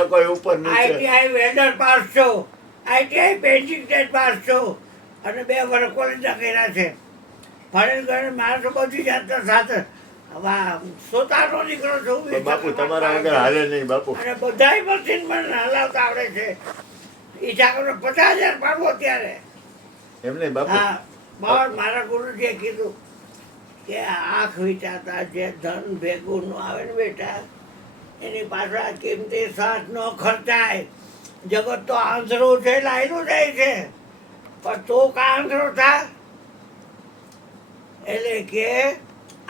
ના કોઈ ઉપર નીચે. આઈટીઆઈ વેલ્ડર પાસ છું, આઈટીઆઈ પેન્ટિંગ ટેટ પાસ છું અને 2 વર્ષ કોલેજના કર્યા છે. ભણીને ગણીને માણસો બધી જાતના સાથે સોતાનો નીકળો છું. પણ બાપુ તમારા આગળ હાલે નહીં બાપુ. અને બધાય મશીન મને હલાવતા આવડે છે. ઈચ્છા કરો 50,000 પાડવો અત્યારે. એમ નહીં બાપુ. હા, બસ મારા ગુરુજીએ કીધું કે આંખ વિચારતા જે ધન ભેગું ન આવે ને બેટા, એની પાછળ કિંમતી શ્વાસ ન ખર્ચાય. જગત તો આંધળું છે, લાયલું જાય છે, પણ તું કા આંધળો થા? એટલે કે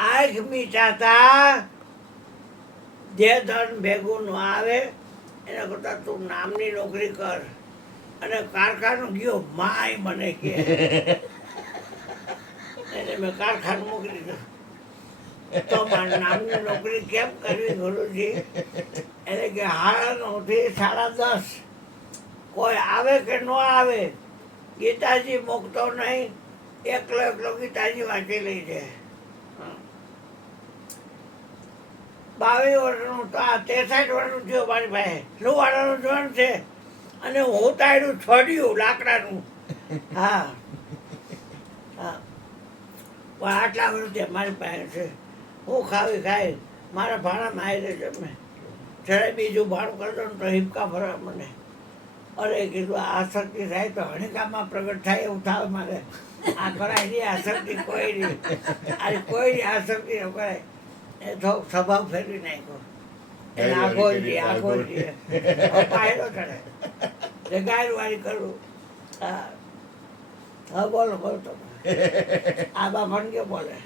આંખ મીચાતા જે ધન ભેગું ન આવે એના કરતાં તું નામની નોકરી કર. અને કારખાનું ગયો માય મને કે એને મેં કારખાનું મોકલી દીધું. તો મારે નામની નોકરી કેમ કરવી ગુરુજી? એટલે કે 9:30 થી 10:30 કોઈ આવે કે ન આવે, ગીતાજી મૂકતો નહીં, એકલો ગીતાજી વાંચી લઈ જાય. 22 વર્ષનું તો આ 63 વર્ષનું થયું મારી પાસે. લુવાડાનું જોણ છે અને હું તાયરું છોડ્યું લાકડાનું. હા હા, પણ આટલા વર્ષથી મારી પાસે છે. હું ખાઈ મારા ભાણામાં આવી રહે છે. જરા બીજું ભાણું કરતો ને તો હિપકા ભરવા મને. અરે કીધું આસક્તિ થાય તો હણીકામાં પ્રગટ થાય એવું થાય મારે. આ કરાય નહીં આસક્તિ કોઈ નહીં, આ કોઈ નહીં આસક્તિ ન કરાય. એ થોડોક સ્વભાવ ફેરવી નાખ્યો. એને આખો પાયલો ચડે એ ગાયરવાળી કરું. હા, બોલો તમે. આ બાપણ કે બોલે